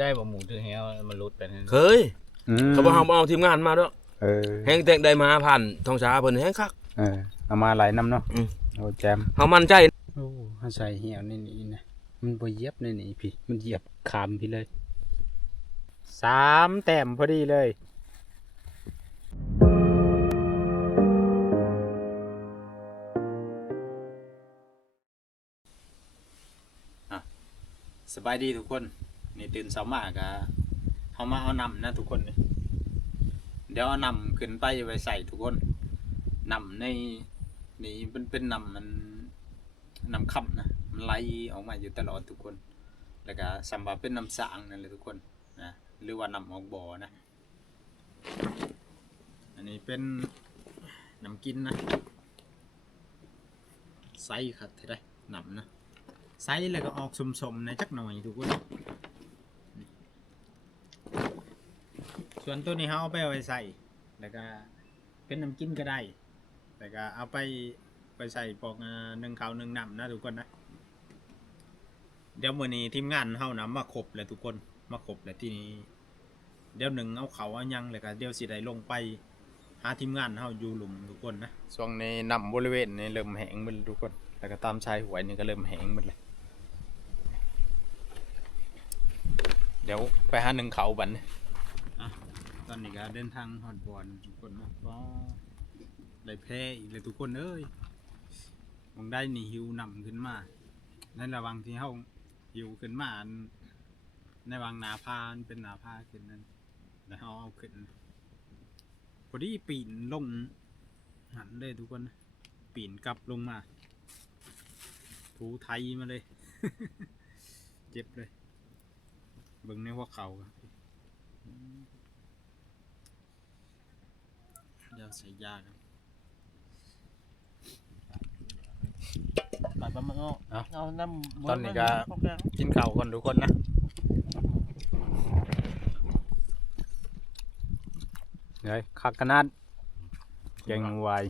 ได้บ่หมูถือแฮวมันหลุดไปนั่น เคยเขาบอกเอาทีมงานมาด้วยแห้งแต่งได้มาผ่านทองช้าเพิ่นแห้งคักเอามาหลายน้ำเนาะโอ้แจมเฮามั่นใจโอ้เฮาใส่เหี่ยวนี่นะมันบ่เหยียบนี่พี่มันเหยียบขามพี่เลย3 แต้มพอดีเลยสบายดีทุกคนนี่ตื่นเช้ามากะเฮามาเอานำนะทุกคนเดี๋ยวเอานำขึ้นไปไว้ใส่ทุกคนนำในนี่มันเป็นนำมันนำค่ำนะมันไหลออกมาอยู่ตลอดทุกคนแล้วก็สำหรับเป็นน้ำสางนั่นเลยทุกคนนะหรือว่านำออกบ่อนะอันนี้เป็นน้ำกินนะไซส์ครับที่ได้นำนะไซส์แล้วก็ออกสมๆในจักหน่อยทุกคนส่วนตัวนี้เขาเอาไปไว้ใส่แล้วก็เป็นน้ำกินก็ได้แล้วก็เอาไปใส่ปอก1 ข้าว 1 น้ำนะทุกคนนะเดี๋ยวมื้อนี้ทีมงานเฮานำมาครบแล้วทุกคนมาครบแล้วที่นี้เดี๋ยว1เอาเขาเอายังแล้วก็เดี๋ยวสิได้ลงไปหาทีมงานเฮาอยู่หลุมทุกคนนะช่วงนี้น้ำบริเวณนี้เริ่มแห้งหมดทุกคนแล้วก็ตามชายห้วยนี่ก็เริ่มแห้งหมดเลยเดี๋ยวไปหา1เขาบัดนี้ตอนนี้ก็เดินทางฮอดบอนทุกคนนะก็ได้แพ้อีกเลยทุกคนเอ้ยมองได้นี่หิวนำขึ้นมาในระหว่างที่เฮาหิวขึ้นมาในวางหนาพานเป็นหนาพาขึ้นนั่นแล้วเฮาเอาขึ้นพอดีปีนลงหันเลยทุกคนปีนกลับลงมาถูไทยมาเลย เจ็บเลยเบิ่งในหัวเข่าเดี๋ยวใส่ยากันปลาหมึกเอาน้ำตอนนี้ก็กินข้าวก่อนทุกคนนะเฮ้ยคักขนาดแกงวาย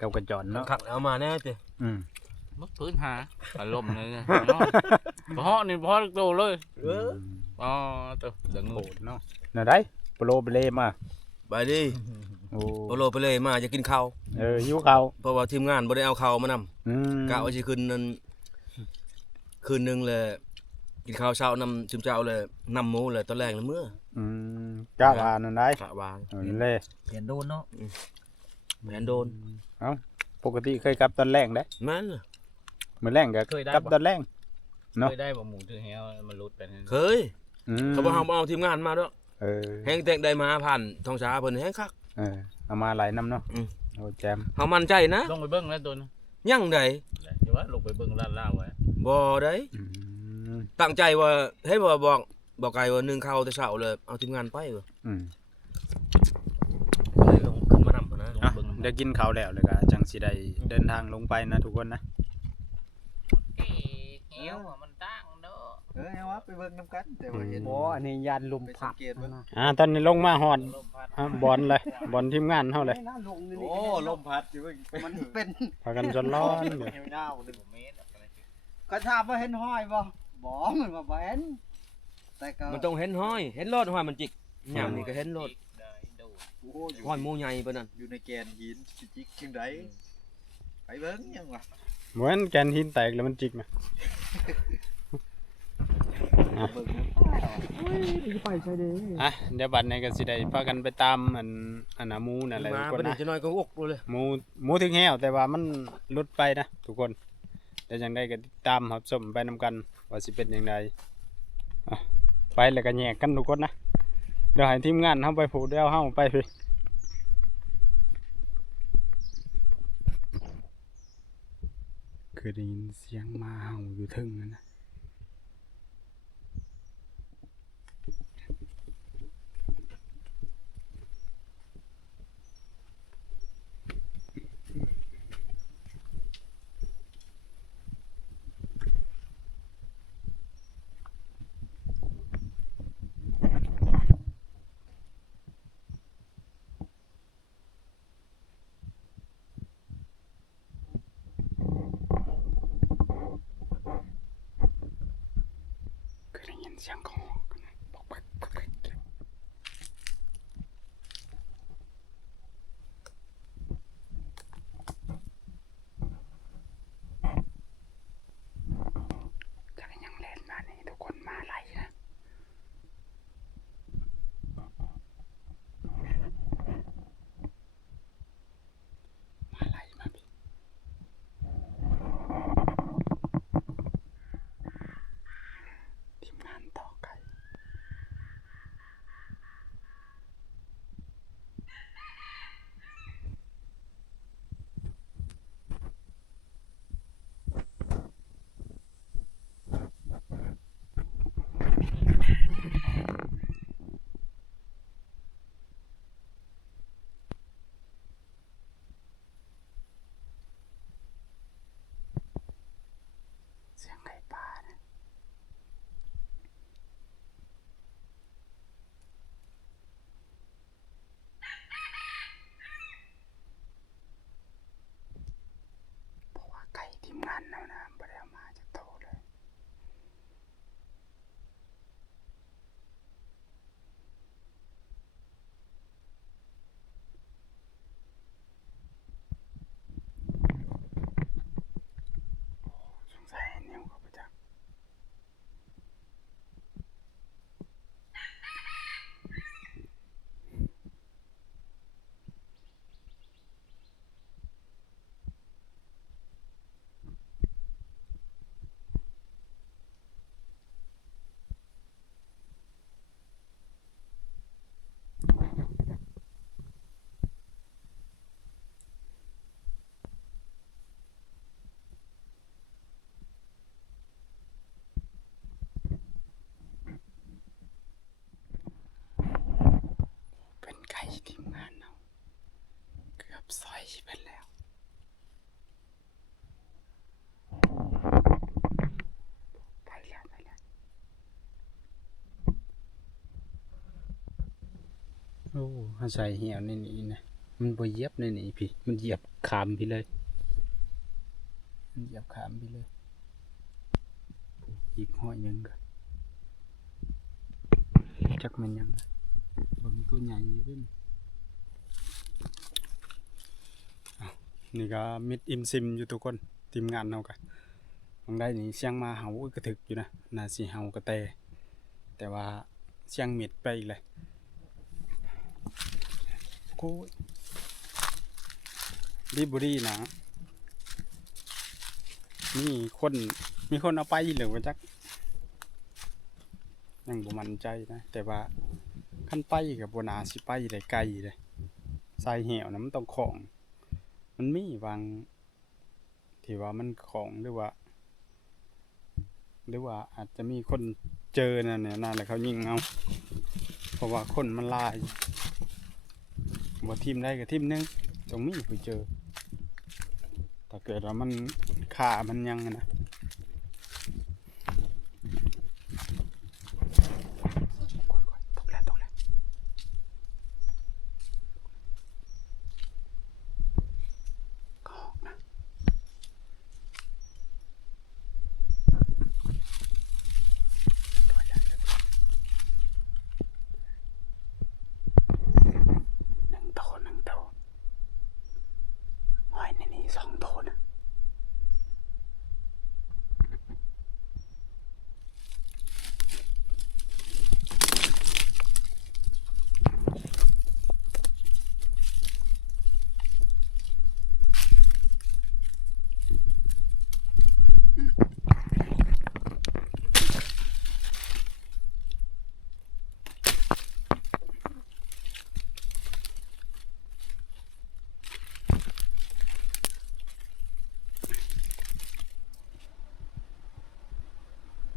กับกระจอนเนาะคักเอามาแน่ติมึกพื้นหาอารมณ์เลยเนี่ยเพาะนี่เพาะโตเลยอ๋อตัวดังโหดเนาะน่ะได้โปรเบเลมาไปดิโปโลไปเลยมาจะกินข้าวหิวข้าวเพราะว่าทีมงานบ่ได้เอาข้าวมานำกะว่าสิคืนนึงเลยกินข้าวเช้านำชิมเจ้าเลยนำหมูเลยตอนแรกเลยเมื่อกะว่านั่นได้กะว่านั่นเลยเปลี่ยนโดนเนาะแม่นโดนเอ้าปกติเคยกลับตอนแรกได้แม่นมื้อแรงก็กลับตอนแรกเนาะเคยได้บ่หมูถือแฮวมันหลุดไปนั่นเคยเขาบอกเอาทีมงานมาด้วยแห้งแต่งได้มาผ่านทองช้าเพิ่นแห้งคักเอามาหลายน้ำเนาะโอ้แจมเฮามั่นใจนะลงไปเบิ่งแล้วตัวยังได้เดี๋ยวว่าลงไปเบิ่งล่าไว้บ่ได้ตั้งใจว่าให้บอกไกลว่า1ข้าวแต่เช้าเลยเอาทีมงานไปเลยลงขึ้นมานำนะเดี๋ยวกินข้าวแล้วเลยก็จังสิได้เดินทางลงไปนะทุกคนนะแฮวมันตั้งเด้อแฮวไปเบิ่งน้ำกันแต่ว่าเห็นบ่อันนี้ยันลมพัดตอนนี้ลงมาฮอดบอลเลยบอลทีมงานเฮาเลยโอ้ลมพัดอยู่มันเป็นพากันจนร้อนอยู่ยาว1 เมตรก็ถามว่าเห็นห้อยบ่มันว่าบ่เห็นแต่ก็มันต้องเห็นห้อยเห็นรอดห้อยมันจิกยามนี่ก็เห็นรอดห้อยหมูใหญ่ปานนั้นอยู่ในแกนหินจิกจังได๋ไปเบิ่งยังวะเหมือนแกนหินแตกแล้วมันจิกนะเดี๋ยวบัดนี้ก็สิได้พากันไปตามอันหมูนั่นแหละทุกคนนะจะน้อยก็อกเลยหมูถึงแห้วแต่ว่ามันหลุดไปนะทุกคนแต่จังได๋ก็ตามรับชมไปนำกันว่าสิเป็นจังไดไปแล้วก็แยกกันทุกคนนะเดี๋ยวให้ทีมงานเฮาไปผูกเดี๋ยวเฮาไปพี่คือได้ยินเสียงหมาเห่าอยู่ทึ่งนะ เสียงของบอกปักปักจะยังเล่นมานี่ทุกคนมาไล่นะมาไล่มาพี่ทีมงานต่อไก่เสียงไก่ป่านะเพราะว่าไก่ทีมงานเรานะไม่ได้เอามาจากโตเลยสงสัยนิ้วเขาไปจับเป็นไก่ทีมงานเราเกือบซอยไปแล้วไปแล้วไปแล้วโอ้อาศัยเหี่ยวในนี้นะมันบ่เหยียบในนี้พี่มันเหยียบขามพี่เลยมันเหยียบขามพี่เลยอีกห้อยหนึงก็จักมันยังนะเบิ่งตัวใหญ่อยู่เด้อนี่ก็มิดอิมซิมอยู่ทุกคนทีมงานเราก็บางได้นี่เสียงมาเห่ากระถึกอยู่นะน่าสิเห่ากระแตแต่ว่าเสียงมิดไปอีกเลยโอ้ยรีบุรีนะมีคนเอาไปหรือว่าจักยังบ่มั่นใจนะแต่ว่าขั้นไปกับบ่น่าสิไปได้ไกลเลยสายเหี่ยวนะมันต้องของมันมีบางที่ว่ามันของหรือว่าอาจจะมีคนเจอนั่นเนี่ยนั่นแหละเขายิงเอาเพราะว่าคนมันลายบ่ทีมได้กับทีมนึงตรงนี้ไปเจอถ้าเกิดว่ามันขามันยังนะตกแล้วก็นะ หนึ่งโตหอยในนี้2 โตนะ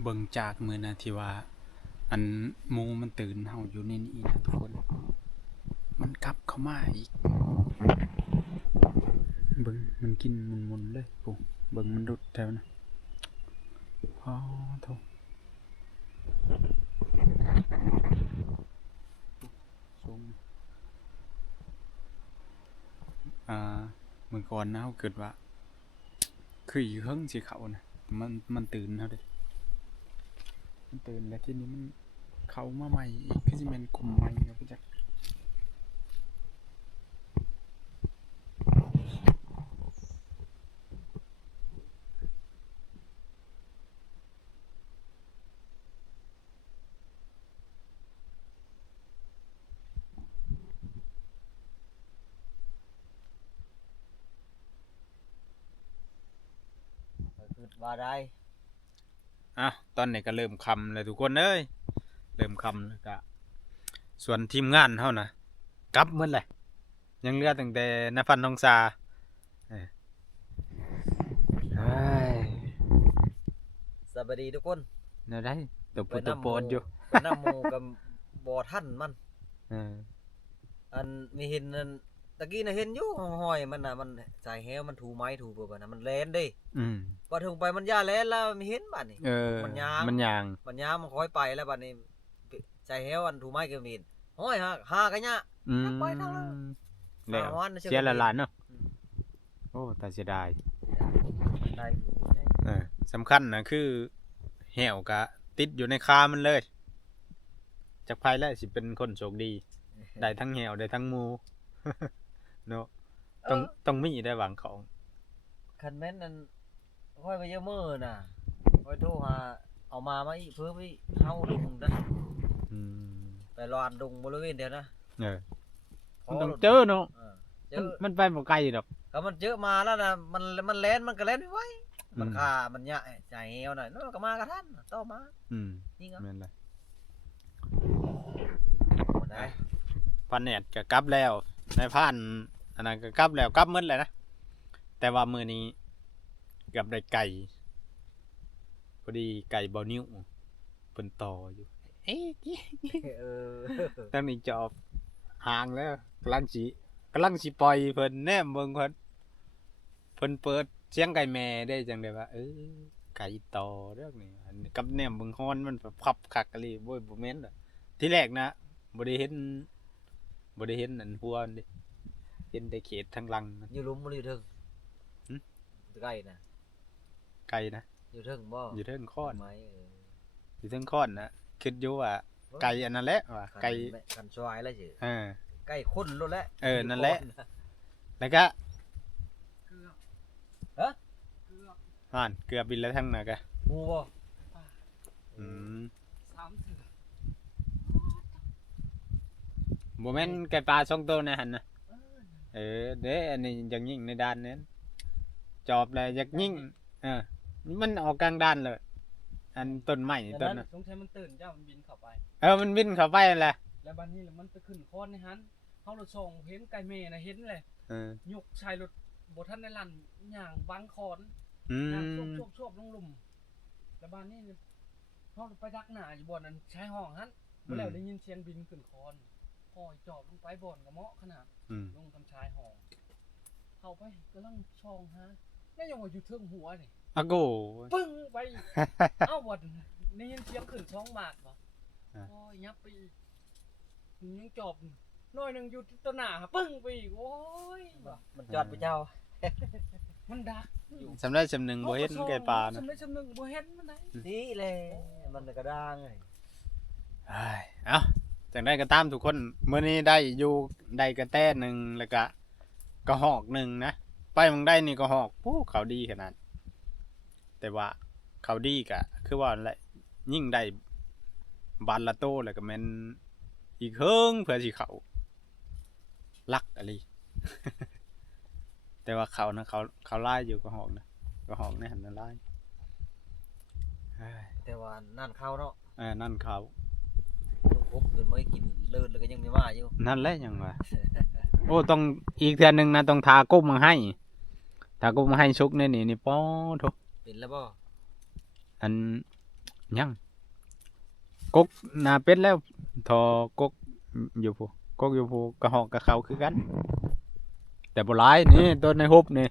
เบิ่งจากมือนะที่ว่าอันหมูมันตื่นเฮาอยู่ในนี้นะทุกคนมันกลับเข้ามาอีกเบิ่งมันกินมุนๆเลยปุ๊เบิ่งมันรุดแถวนะอ๋อโธ่ส่งเมื่อก่อนนะเฮาเกิดว่าคืออยู่เฮิงสิเขานะมันตื่นเฮาเด้ มันตื่นแล้วทีนี้มันเข้ามาใหม่อีกคือสิแม่นกลุ่มใหม่ครับพี่จัก คือว่าได้ อ่ะตอนนี้ก็เริ่มคำเลยทุกคนเอ้ยเริ่มคำแล้วก็ส่วนทีมงานเฮานะกลับหมดเลยยังเหลือตั้งแต่นภันทองซาเอ้ย สวัสดีทุกคน แนวได้ตัวปุตตัวโปนอยู่ ไปนำหมู่กับบ่ทันมัน เออ อันมีเห็นนั่นตะกี้น่ะเห็นอยู่ห้อยมันน่ะมันสายแฮวมันถูไม้ถูเบ่น่ะมันแล่นเด้ อืม พอถึงไปมันย่าแล่นแล้วมีเห็นบัดนี้ เออ มันยาง มันยาง มันยามมันค่อยไปแล้วบัดนี้สายแฮวอันถูไม้ก็มีห้อยหากันยะ อืม ไปทางนั้น แล้ว หาวันน่ะ เสียละล้านเนาะ อืม โอ้แต่เสียดาย ได้ เออสำคัญนะคือแหวกะติดอยู่ในคามันเลยจากภายแล้วสิเป็นคนโชคดี ได้ทั้งแหวได้ทั้งหมู เนาะต้องมีได้หวังของ คันแม่นนั่นค่อยไปเยอะมื้อน่ะค่อยโทรหาเอามาอีกเพิ่มอีกเฮาดุงนะ อืม ไปลานดุงบริเวณเดียวนะ เออ พ มันต้องเจอเนาะ เจ มัน อ มันไปบ่ไกลดอก ก็มันเจอมาแล้วนะมันแล่นมันก็แล่นไม่ไหวมัน อืม ฆ่ามันยะใจเหี่ยวหน่อยนั่นก็มากระทันต่อมา อืม นี่ก็ แม่นเลย บ่ได้ พันแหนดก็กลับแล้วนายพันอันนั้นก็กลับแล้วกลับหมดเลยนะแต่ว่ามื้อนี้เกับได้ไก่พอดีไก่บ่นิ้วเพิ่นต่ออยู่เอ๊ะ เออ ตั้งนี้จอบห่างแล้วกำลังสิปล่อยเพิ่นแนมเบิ่งเพิ่นเปิดเสียงไก่แม่ได้จังได๋ว่าไก่ต่อเรื่องนี้อันนี้กับแนมเบิ่งฮอนมันแบบพับคักกะลีโว้ยบ่แม่นดอกที่แรกนะบ่ได้เห็นอันหัวมันเด้เห็นแต่เขตทางหลังมัน อยู่หลุมบ่อยู่ถึง หึ ใกล้นะ ไก่นะ อยู่ถึงบ่ อยู่เทิงคอน ไม้ อยู่เทิงคอนนะคิดอยู่ว่าไก่อันนั้นแหละว่าไก่ คันชวายแล้วสิ เออ ใกล้คนแล้วแหละ นั่นแหละ แล้วก็ ฮะ เกือบบินแล้วทั้งน่ะกะ หมู่บ่ อืมบ่แม่นไก่ปลา2ตัวนะหั่นน่ะเด้อันนี้อยากยิงในด้านนั้นจอบแล้วอยากยิงมันออกกลางด้านเลยอันต้นไม้นี่ต้นน่ะ สงสัยมันตื่นเจ้ามันบินเข้าไป มันบินเข้าไปนั่นแหละ แล้วบัดนี้แล้วมันไปขึ้นคอนในหันเฮารถส่งเห็นไก่แม่น่ะเห็นเลย ยกชายรถบ่ทันได้ลั่นย่างบังคอน อื ย่าง ม ชวบลงหลุมแล้วบ้านนี้เฮาไปดักหน้าอยู่บ่อนนั้นชายห้องหันบ่แล้วได้ยินเสียงบินขึ้นคอนห้อยจอบลงไปบ่อนก็เหมาะขนาด อืม ลงทำชายห้องเข้าไปกำลังช่องหาแล้วยังว่าอยู่เทิงหัวนี่ อะโก ปึ้งไป เอ้าบ่ได้ยินเสียงขึ้นช่องบาทบ่โอ้ยยับไปอีกยังจอบน้อยหนึงอยู่ต้นหน้าปึ้งไปอีกโอ้ยบ่ มันจอดไปเจ้า มันดักอยู่ สำได้สำนึงบ่เห็นไก่ปลานะ สำได้สำนึงบ่เห็นมันได้ นี่แหละมันก็ดังไง เอ้าจังได้ก็ตามทุกคนมื้อนี้ได้อยู่ได้กระแตหนึงแล้วก็กระหอกหนึงนะไปมึงได้นี่กระหอกโอ้เขาดีขนาดแต่ว่าเขาดีก็คือว่านั่นแหละยิ่งได้บานละโตแล้วก็แม่นอีกเฮิงเพื่อสิเขาลักอะไร แต่ว่าเขานะเขาไล่อยู่กระหอกนะกระหอกในหันนะไล่ แต่ว่านั่นเข้าเนาะ นั่นเขา ลูกอบตื่นมากินเลิศแล้วก็ยังมีมาอยู่ นั่นแหละยังวะ โอ้ต้องอีกเทื่อนึงนะต้องทากุ้มมาให้ทากุ้มมาให้ชุกนี่ป้อทุก เป็นแล้วบ่ อันยังกกหนาเป็ดแล้วทอกกอยู่ผู้กกอยู่ผู้กระหอกกระเขาคือกัน แต่บ่หลายนี่ตัวในฮุบนี่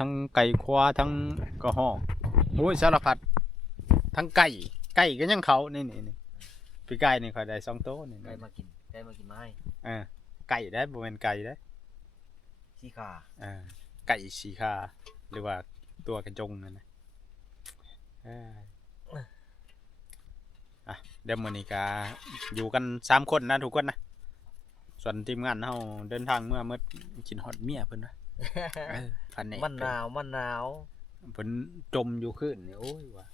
ทั้งไก่ควาทั้งกระหอกโอ้ยสารพัดทั้งไก่ก็ยังเขานี่พี่ไก่นี่เขาได้2ตัวนี่ ไก่มากินมาให้ ไก่ได้บ่แม่นไก่ได้ สีขา ไก่สีขาหรือว่าตัวกระจงนั่นนะ เดี๋ยวมื้อนี้ก็อยู่กัน3คนนะทุกคนนะส่วนทีมงานเฮาเดินทางเมื่อกินฮอดเมียเพิ่นนะพันนี่ มันหนาวมันหนาว เพิ่นจมอยู่คืนนี่โอ้ยว่า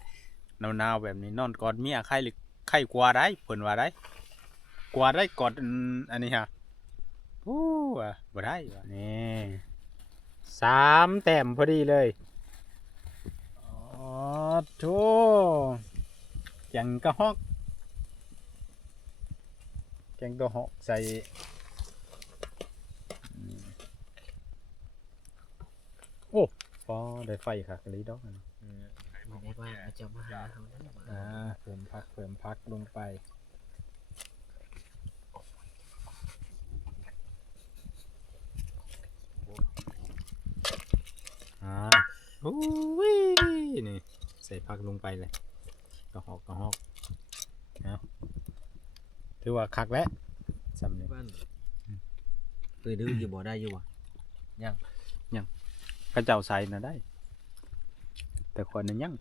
หนาวๆแบบนี้นอนกอดเมียใครหรือใครกว่าได้เพิ่นว่าได้กว่าได้กอดอันนี้ฮะโอ้ว่ะบ่ได้ว่ะนี่3แต้มพอดีเลยอ๋อโธ่จังกะฮอกแกงตัวเหาะใส่โอ้พอได้ไฟค่ะกะลีดอกนะ ไม่ได้ว่าจะมาหาเขาได้บ่ เพิ่มพักลงไปโอ้ยนี่ใส่พักลงไปเลยกระหอกเอาถือว่าคักแล้วสำเนียง บ้านเคยดื้ออยู่บ่ได้อยู่บ่ยัง พระเจ้าใส่น่ะได้ แต่คนนั้นยัง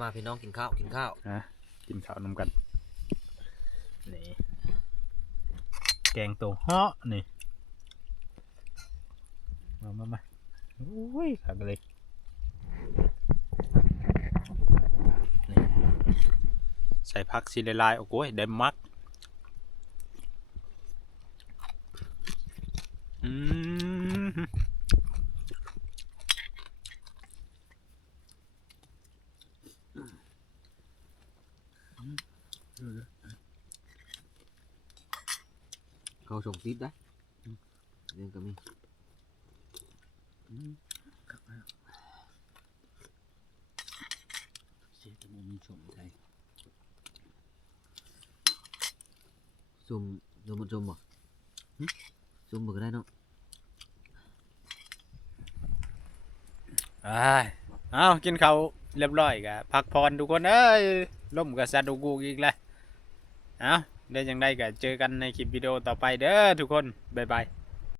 มาพี่น้องกินข้าว กินข้าวนำกันนี่แกงตัวเหาะนี่มาโอ้ยคักเลยนี่ใส่ผักซีลายโอ้ยได้มักเขาส่งติ๊บได้เรื่องก็มีซุ่มบ่ซุ่มบ่ก็ได้เนาะ เอากินข้าวเรียบร้อยกะพักผ่อนทุกคนเอ้ยล่มกับซาดูกูอีกแล้วเอาได้ยังไงก็เจอกันในคลิปวิดีโอต่อไปเด้อทุกคนบ๊ายบาย